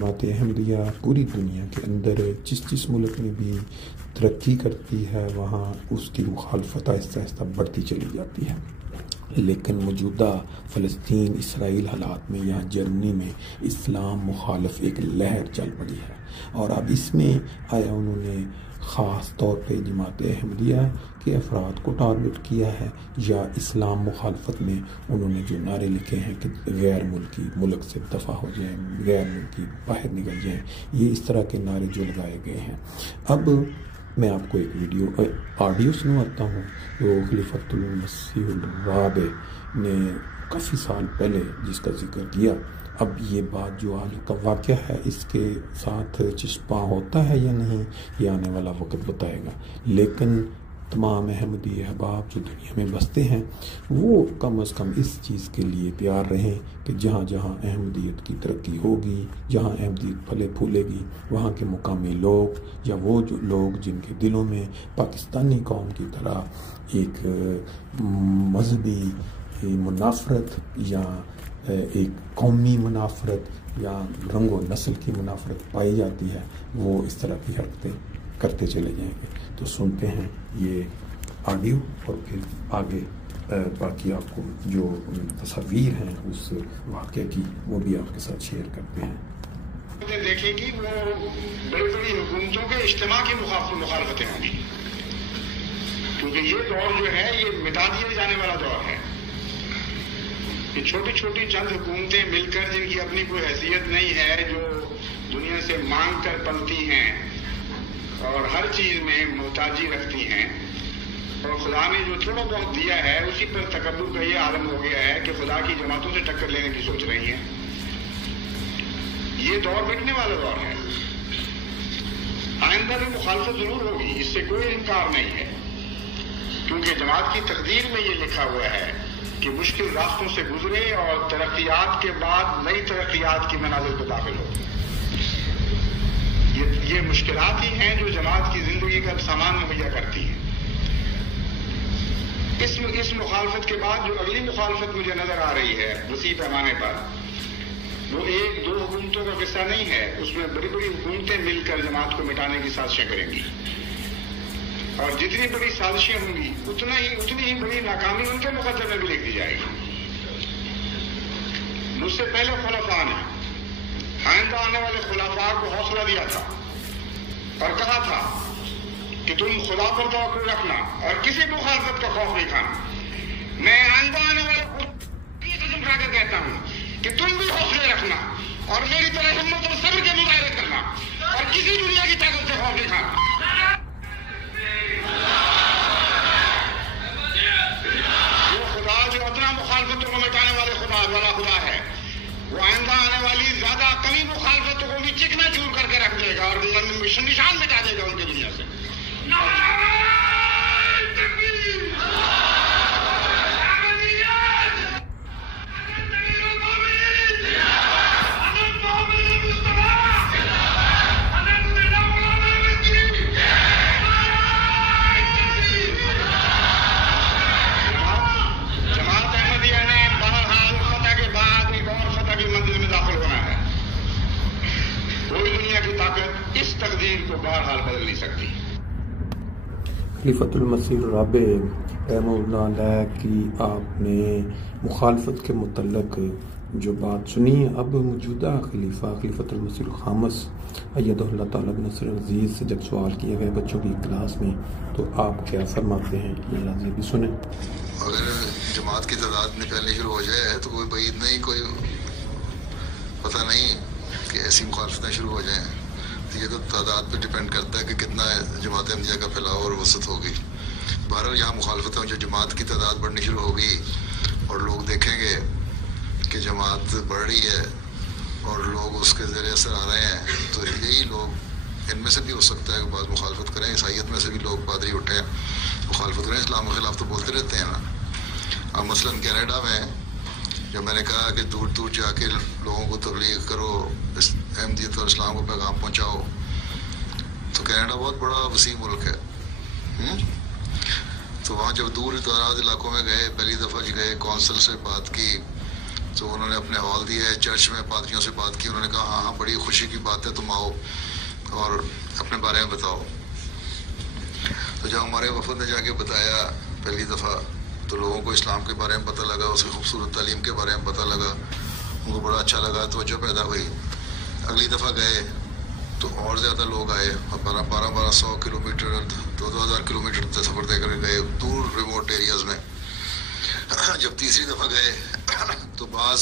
جماعت احمدیہ پوری دنیا کے اندر جس ملک میں بھی ترقی کرتی ہے وہاں اس کی مخالفت آہستہ آہستہ بڑھتی چلی جاتی ہے، لیکن موجودہ فلسطین اسرائیل حالات میں یہاں جرمنی میں اسلام مخالف ایک لہر چل پڑی ہے، اور اب اس میں آیا انہوں نے خاص طور پہ جماعت احمدیہ کے افراد کو ٹارگٹ کیا ہے، یا اسلام مخالفت میں انہوں نے جو نعرے لکھے ہیں کہ غیر ملکی ملک سے دفع ہو جائیں، غیر ملکی باہر نکل جائیں، یہ اس طرح کے نعرے جو لگائے گئے ہیں۔ اب میں آپ کو ایک آڈیو سنواتا ہوں جو خلیفۃ المسیح الرابع نے کافی سال پہلے جس کا ذکر کیا۔ اب یہ بات جو آج کا واقعہ ہے اس کے ساتھ چسپاں ہوتا ہے یا نہیں یہ آنے والا وقت بتائے گا، لیکن تمام احمدی احباب جو دنیا میں بستے ہیں وہ کم از کم اس چیز کے لیے تیار رہیں کہ جہاں جہاں احمدیت کی ترقی ہوگی، جہاں احمدیت پھلے پھولے گی، وہاں کے مقامی لوگ یا وہ جو لوگ جن کے دلوں میں پاکستانی قوم کی طرح ایک مذہبی منافرت یا ایک قومی منافرت یا رنگ و نسل کی منافرت پائی جاتی ہے، وہ اس طرح کی حرکتیں کرتے چلے جائیں گے۔ تو سنتے ہیں یہ آڈیو اور پھر آگے باقی آپ کو جو تصاویر ہیں اس واقعے کی وہ بھی آپ کے ساتھ شیئر کرتے ہیں۔ دیکھیں گی وہ بڑی بڑی حکومتوں کے اجتماع کی مخالفتیں ہوں گی، کیونکہ یہ دور جو ہے یہ مٹا دیے جانے والا دور ہے۔ یہ چھوٹی چھوٹی چند حکومتیں مل کر جن کی اپنی کوئی حیثیت نہیں ہے، جو دنیا سے مانگ کر پلتی ہیں اور ہر چیز میں محتاجی رکھتی ہیں، اور خدا نے جو تھوڑا بہت دیا ہے اسی پر تکبر کا یہ عالم ہو گیا ہے کہ خدا کی جماعتوں سے ٹکر لینے کی سوچ رہی ہیں۔ یہ دور مٹنے والا دور ہے، آئندہ بھی مخالفت ضرور ہوگی، اس سے کوئی انکار نہیں ہے، کیونکہ جماعت کی تقدیر میں یہ لکھا ہوا ہے کہ مشکل راستوں سے گزرے اور ترقیات کے بعد نئی ترقیات کی منازل کو داخل ہو۔ یہ مشکلات ہی ہیں جو جماعت کی زندگی کا سامان مہیا کرتی ہیں۔ اس مخالفت کے بعد جو اگلی مخالفت مجھے نظر آ رہی ہے وسیع پیمانے پر، وہ ایک دو حکومتوں کا قصہ نہیں ہے، اس میں بڑی بڑی حکومتیں مل کر جماعت کو مٹانے کی سازشیں کریں گی، اور جتنی بڑی سازشیں ہوں گی اتنی ہی بڑی ناکامی ان کے مقدمے میں بھی لکھ دی جائے گی۔ مجھ سے پہلے خلفاء نے آئندہ آنے والے خلفاء کو حوصلہ دیا تھا اور کہا تھا کہ تم خدا پر توکل رکھنا اور کسی مخالفت کا خوف نہیں کھانا۔ میں آئندہ آنے والے قسم کھا کر کہتا ہوں کہ تم بھی حوصلے رکھنا اور میری طرح ہمت اور صبر کے مظاہرے کرنا اور کسی دنیا کی طاقت سے خوف نہیں کھانا۔ وہ خدا جو ادنا مخالفتوں کو مٹانے والے خدا والا خدا ہے، وہ آئندہ آنے والی زیادہ کمی مخالفتوں کو بھی چکنا چور کر کے رکھ دے گا اور نشان مٹا دے گا ان کی دنیا سے۔ جماعت احمدیہ نے بہرحال فتح کے بعد ایک اور فتح کی منزل میں داخل ہونا ہے۔ کوئی دنیا کی طاقت اس تقدیر کو بہرحال بدل نہیں سکتی۔ خلیفۃ المسیح الرابع رحمہ اللہ علیہ کی آپ نے مخالفت کے متعلق جو بات سنی، اب موجودہ خلیفۃ المسیح الخامس ایدہ اللہ تعالیٰ بنصر عزیز سے جب سوال کیا گیا بچوں کی کلاس میں تو آپ کیا فرماتے ہیں، یہ بھی سنیں۔ اگر جماعت کی تعداد نکلنی شروع ہو جائے تو کوئی بعید نہیں، کوئی پتہ نہیں کہ ایسی مخالفتیں شروع ہو جائیں، تو یہ تو تعداد پہ ڈپینڈ کرتا ہے کہ کتنا جماعت احمدیہ کا پھیلاؤ اور وسعت ہوگی۔ بہرحال یہاں مخالفتیں جو جماعت کی تعداد بڑھنی شروع ہوگی اور لوگ دیکھیں گے کہ جماعت بڑھ رہی ہے اور لوگ اس کے ذریعے اثر آ رہے ہیں، تو یہی لوگ ان میں سے بھی ہو سکتا ہے کہ بعض مخالفت کریں، عیسائیت میں سے بھی لوگ پادری اٹھیں مخالفت کریں، اسلام کے خلاف تو بولتے رہتے ہیں نا۔ اب مثلاً کینیڈا میں جب میں نے کہا کہ دور دور جا کے لوگوں کو تبلیغ کرو، احمدیت اور اسلام کو پیغام پہنچاؤ، تو کینیڈا بہت بڑا وسیع ملک ہے، تو وہاں جب دور دراز علاقوں میں گئے، پہلی دفعہ گئے، کونسل سے بات کی، تو انہوں نے اپنے ہال دیا ہے چرچ میں، پادریوں سے بات کی، انہوں نے کہا ہاں ہاں بڑی خوشی کی بات ہے، تم آؤ اور اپنے بارے میں بتاؤ۔ تو جب ہمارے وفد نے جا کے بتایا پہلی دفعہ تو لوگوں کو اسلام کے بارے میں پتہ لگا، اس کی خوبصورت تعلیم کے بارے میں پتہ لگا، ان کو بڑا اچھا لگا، توجہ پیدا ہوئی۔ اگلی دفعہ گئے تو اور زیادہ لوگ آئے، 1200 کلومیٹر 2000 کلومیٹر سفر طے کر گئے دور ریموٹ ایریاز میں۔ جب تیسری دفعہ گئے تو بعض